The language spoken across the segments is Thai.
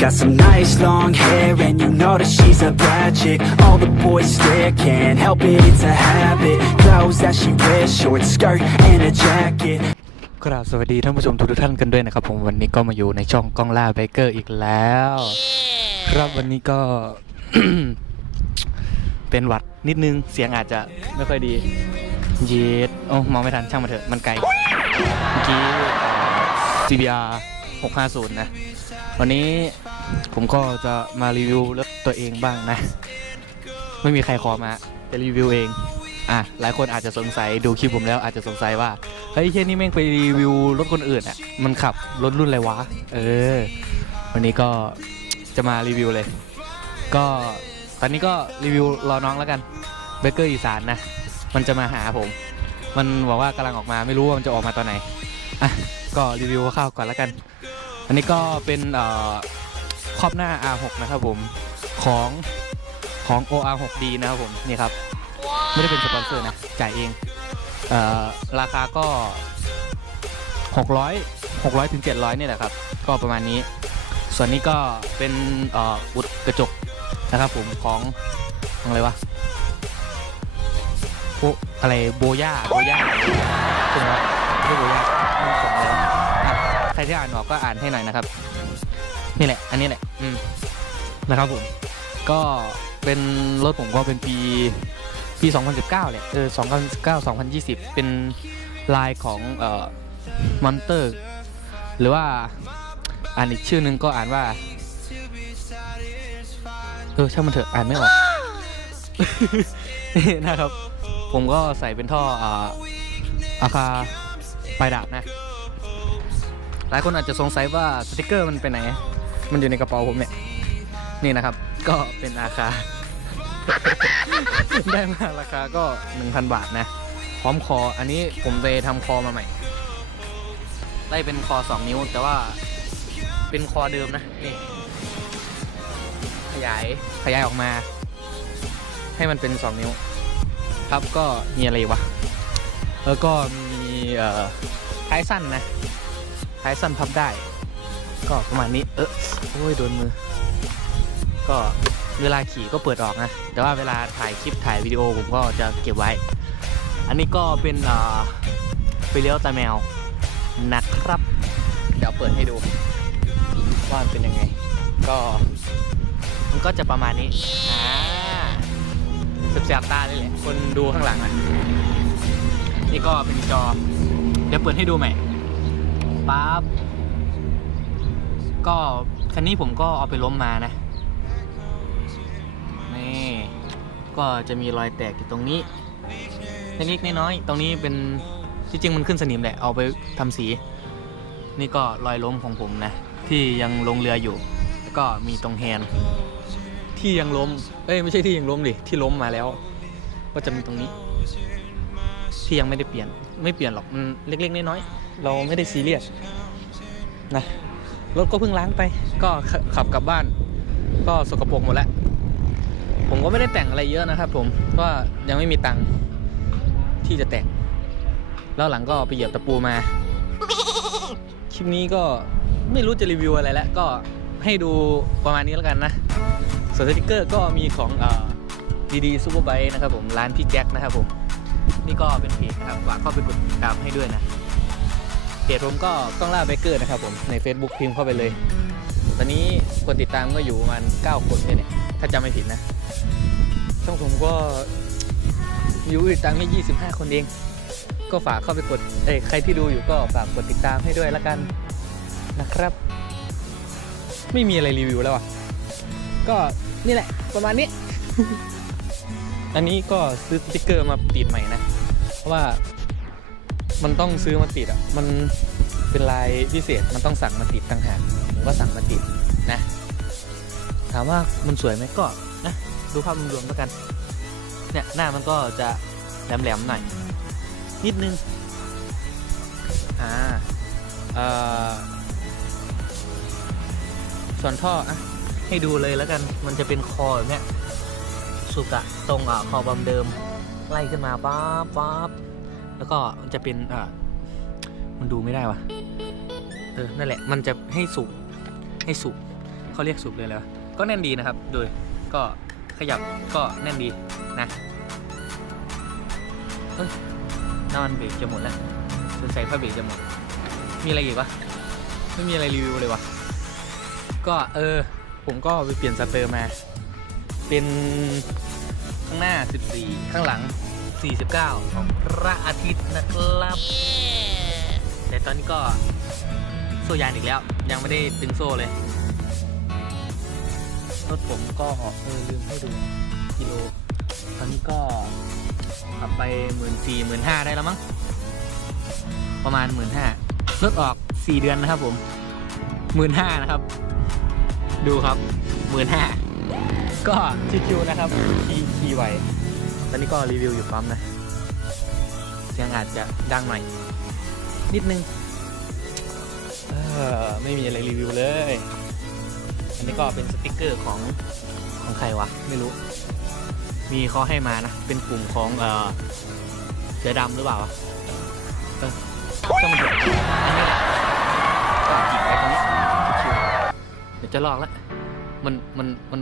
got some nice long hair and you know that she's a bad chick All the boys stare, can't help it, it's a habit Clothes that she wears, short skirt and a jacket กราบสวัสดีท่านผู้ชมทุกท่านกันด้วยนะครับผมวันนี้ก็มาอยู่ในช่องกล้องล่าไบเกอร์อีกแล้ว ครับวันนี้ก็ เป็นหวัดนิดนึงเสียงอาจจะไม่ค่อยดีเย็ดโอ้มองไม่ทันช่างมาเถอะมันไกลเมื่อกี้ CBR 650 นะ วันนี้ผมก็จะมารีวิวรถตัวเองบ้างนะ ไม่มีใครขอมาจะรีวิวเอง อะ หลายคนอาจจะสงสัยดูคลิปผมแล้วอาจจะสงสัยว่า เฮ้ยเช่นนี่แม่งไปรีวิวรถคนอื่นอะ มันขับรถรุ่นอะไรวะ เออ วันนี้ก็จะมารีวิวเลย ก็ตอนนี้ก็รีวิวรอน้องแล้วกันเบเกอร์อีสานนะ มันจะมาหาผม มันบอกว่ากำลังออกมาไม่รู้ว่ามันจะออกมาตอนไหน อะ ก็รีวิวคร่าวๆก่อนแล้วกัน อันนี้ก็เป็นครอบหน้า R6 นะครับผมของของ OR6D นะครับผมนี่ครับ ไม่ได้เป็นสปอนเซอร์นะ จ่ายเองเออราคาก็ 600 600ถึง700นี่แหละครับ ก็ประมาณนี้ ส่วนนี้ก็เป็นอ,อุดกระจกนะครับผมของของอะไรวะโออะไรโบย่าโบย่าใช่ไหมไม่โบย่ามันของอะไรว รที่อ่านออกก็อ่านให้หน่อยนะครับ นี่แหละ อันนี้แหละ อืมนะครับผม ก็เป็นรถผมก็เป็นปีปี 2019เลยเออ2019 2020 เป็นลายของเอ่อมอนเตอร์ หรือว่าอ่านอีกชื่อนึงก็อ่านว่า เออช่างมันเถอะ อ่านไม่ออก นี่นะครับ ผมก็ใส่เป็นท่ออ่าอาคาปลายดาบนะ หลายคนอาจจะสงสัยว่าสติกเกอร์มันไปไหน มันอยู่ในกระเป๋าผมเนี่ย นี่นะครับ ก็เป็นอาคา ได้มาราคาก็ 1,000 บาทนะ พร้อมคอ อันนี้ผมไปทำคอมาใหม่ ได้เป็นคอ 2 นิ้ว แต่ว่าเป็นคอเดิมนะ นี่ ขยาย ขยายออกมา ให้มันเป็น 2 นิ้ว ครับก็มีอะไรวะ แล้วก็มีเอ่อท้ายสั้นนะ ท้ายสั้นพับได้ ก็ประมาณนี้ เออโอ้ยโดนมือ ก็เวลาขี่ก็เปิดออกนะ แต่ว่าเวลาถ่ายคลิปถ่ายวิดีโอผมก็จะเก็บไว้ อันนี้ก็เป็นเอ่อไปเลี้ยวตาแมวนะครับ เดี๋ยวเปิดให้ดูว่าเป็นยังไง ก็ มันก็จะประมาณนี้อ่าแสบตาเลยแหละคนดูข้างหลังอะนี่ก็เป็นจอ เดี๋ยวเปิดให้ดูใหม่ ปั๊บก็คันนี้ผมก็เอาไปล้มมานะนี่ก็จะมีรอยแตกอยู่ตรงนี้เล็กๆน้อยๆตรงนี้เป็นที่จริงมันขึ้นสนิมแหละเอาไปทำสี นี่ก็รอยล้มของผมนะ ที่ยังลงเรืออยู่ ก็มีตรงแฮนที่ยังล้มเอ้ยไม่ใช่ที่ยังล้มดิที่ล้มมาแล้ว ก็จะมีตรงนี้ ที่ยังไม่ได้เปลี่ยนไม่เปลี่ยนหรอกมันเล็กๆน้อยๆเราไม่ได้ซีเรียสนะรถก็เพิ่งล้างไป ก็ขับกลับบ้าน ก็สกปรกหมดแล้วผมก็ไม่ได้แต่งอะไรเยอะนะครับ ผมเพราะว่ายังไม่มีตังค์ที่จะแต่งแล้วหลังก็ไปเหยียบตะปูมาคลิปนี้ก็ไม่รู้จะรีวิวอะไรแล้วก็ให้ดูประมาณนี้แล้วกันนะส่วนสติกเกอร์ก็มีของดีดีซูเปอร์ไบค์นะครับผมร้านพี่แจ็คนะครับผม นี่ก็เป็นเพจนะครับฝากเข้าไปกดติดตามให้ด้วยนะเพจผมก็ต้องล่าไบเกอร์นะครับผมใน Facebook พิมพ์เข้าไปเลย ตอนนี้คนติดตามก็อยู่ประมาณ9คนเนี่ยแหละถ้าจำไม่ผิดนะ ช่องผมก็มีผู้ติดตามแค่25 คนเอง ก็ฝากเข้าไปกดเอ้ใครที่ดูอยู่ก็ฝากกดติดตามให้ด้วยละกันนะครับ ไม่มีอะไรรีวิวแล้วอะก็นี่แหละประมาณนี้ อันนี้ก็ซื้อสติกเกอร์มาติดใหม่นะ เพราะว่ามันต้องซื้อมาติดอะ มันเป็นลายพิเศษ มันต้องสั่งมาติดต่างหากผมก็สั่งมาติดนะ ถามว่ามันสวยไหมก็นะดูภาพรวมๆแล้วกัน เนี่ยหน้ามันก็จะแหลมๆหน่อยนิดนึง อ่า เอ่อ ส่วนท่ออะให้ดูเลยแล้วกัน มันจะเป็นคอแบบเนี้ย สุกะตรงอะคอบอมเดิมไล่ขึ้นมาป๊าบป๊าบแล้วก็มันจะเป็นอ่ามันดูไม่ได้วะเออนั่นแหละ มันจะให้สุกให้สุกเขาเรียกสูบเลยเหรอก็แน่นดีนะครับ โดยก็ขยับก็แน่นดีนะเฮ้ยน้ำมันเบรกจะหมดแล้วสงสัยผ้าเบรกจะหมด มีอะไรอีกวะไม่มีอะไรรีวิวเลยวะก็เออ ผมก็ไปเปลี่ยนสเตอร์มา เป็นข้างหน้า 14 ข้างหลัง 49 ของพระอาทิตย์นะครับ แต่ตอนนี้ก็โซ่ยานอีกแล้ว ยังไม่ได้ตึงโซ่เลย รถผมก็เออลืมให้ดูกิโล ตอนนี้ก็ขับไปหมื่นสี่หมื่นห้าได้แล้วมั้ง ประมาณหมื่นห้ารถออกสี่เดือนนะครับผมหมื่นห้านะครับ ดูครับหมื่นห้า ก็ชิวๆนะครับขี่ขี่ไหวตอนนี้ก็รีวิวอยู่ปั๊มนะเสียงอาจจะดังหน่อยนิดนึงเออไม่มีอะไรรีวิวเลย อันนี้ก็เป็นสติกเกอร์ของของใครวะ ไม่รู้ มีเขาให้มานะ เป็นกลุ่มของเออเสือดำหรือเปล่าวะเออต้องเถอะอันนี้แหละก็หยิบไว้ตรงนี้ชิวๆเดี๋ยวจะลอกแล้ว มันมันมัน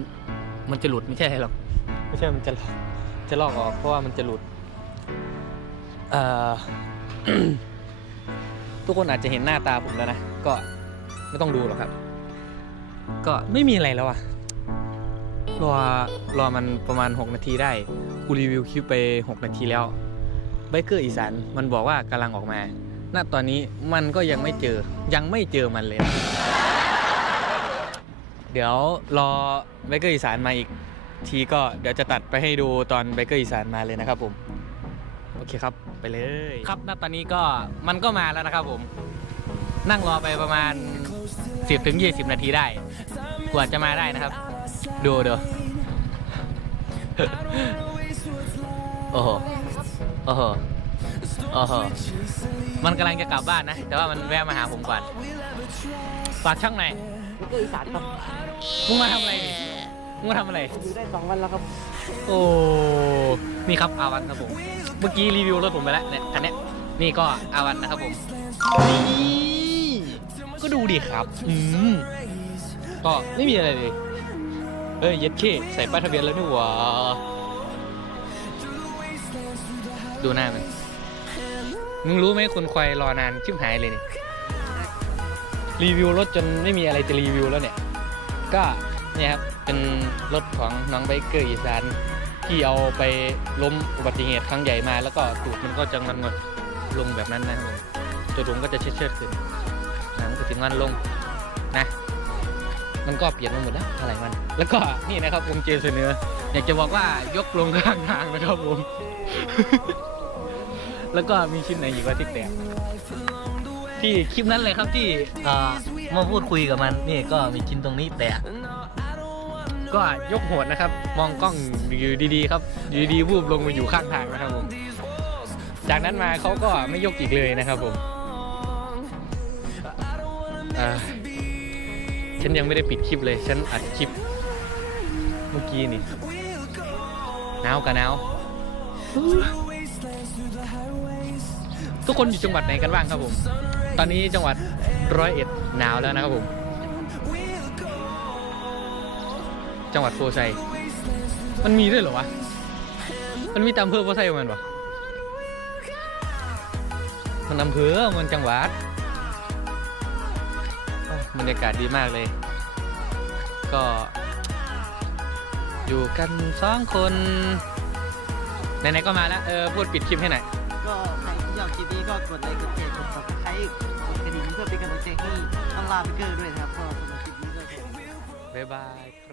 มันจะหลุดไม่ใช่หรอกไม่ใช่มันจะลอกจะลอกออกเพราะว่ามันจะหลุดเอ่อทุกคนอาจจะเห็นหน้าตาผมแล้วนะก็ไม่ต้องดูหรอกครับ ก็ไม่มีอะไรแล้วอะรอรอมันประมาณ 6 นาทีได้กูรีวิวคลิปไป 6 นาทีแล้วไบเกอร์อีสานมันบอกว่ากำลังออกมา ณตอนนี้มันก็ยังไม่เจอยังไม่เจอมันเลยนะ เดี๋ยวรอไบเกอร์อีสานมาอีกทีก็เดี๋ยวจะตัดไปให้ดูตอนไบเกอร์อีสานมาเลยนะครับผมโอเคครับไปเลยครับณตอนนี้ก็มันก็มาแล้วนะครับผม นั่งรอไปประมาณ 10ถึง20 นาทีได้ กว่าจะมาได้นะครับ ดูดูโอ้โหโอ้โหโอ้โหมันกำลังจะกลับบ้านนะ แต่ว่ามันแวะมาหาผมก่อนฝากช่องหน่อย ก็อีสานครับมึงมาทำอะไรดิมึงมาทำอะไร อยู่ได้สองวันแล้วครับโอ้นี่ครับอาวันครับผม เมื่อกี้รีวิวรถผมไปแล้วเนี่ยคันเนี้ยนี่ก็อาวันนะครับผมนี่ก็ดูดิครับอืมก็ไม่มีอะไรเลยเอ้ยเย็ดเคใส่ป้ายทะเบียนแล้วนี่หว่าดูหน้ามันมึงรู้ไหมคนควายรอนานชิบหายเลยนี่ รีวิวรถจนไม่มีอะไรจะรีวิวแล้วเนี่ย ก็เนี่ยครับเป็นรถของน้องไบเกอร์อีสานที่เอาไปล้มอุบัติเหตุครั้งใหญ่มา แล้วก็ตูดมันก็จะงอนๆลงแบบนั้นนะครับผมตัวถุงก็จะเชิดๆขึ้นหนังก็ถึงงอนลงนะ มันก็เปลี่ยนมาหมดแล้วอะไรมัน แล้วก็นี่นะครับวงเจเสนออยากจะบอกว่ายกลงข้างทางนะครับผม แล้วก็มีคลิปไหนอีกว่าที่แตก ที่คลิปนั้นเลยครับที่อ่ามาพูดคุยกับมันนี่ก็มีชิ้นตรงนี้แตกก็ยกโหดนะครับ มองกล้องอยู่ดีๆ ครับอยู่ดีๆวูบลงมาอยู่ข้างทางนะครับผมจากนั้นมาเขาก็ไม่ยกอีกเลยนะครับผมอ่าฉันยังไม่ได้ปิดคลิปเลย ฉันอัดคลิป เมื่อกี้นี่หนาวกับหนาวทุกคนอยู่จังหวัดไหนกันบ้างครับผม ตอนนี้จังหวัดร้อยเอ็ดหนาวแล้วนะครับผม จังหวัดโพไซ มันมีด้วยเหรอวะ มันมีตามอำเภอโพไซมันวะมันอำเภอมันจังหวัดบรรยากาศดีมากเลย ก็ อยู่กันสองคน ไหนๆก็มาแล้ว เออ พูดปิดคลิปให้หน่อย ก็ใครที่ชอบคลิปนี้ก็กดไลค์กดแชร์กด ค์กดกระดิ่งเพื่อเป็นกำลังใจให้ต้องลาไปเกอร์ด้วยนะครับก็สำหรับคลิปนี้ก็บ๊ายบาย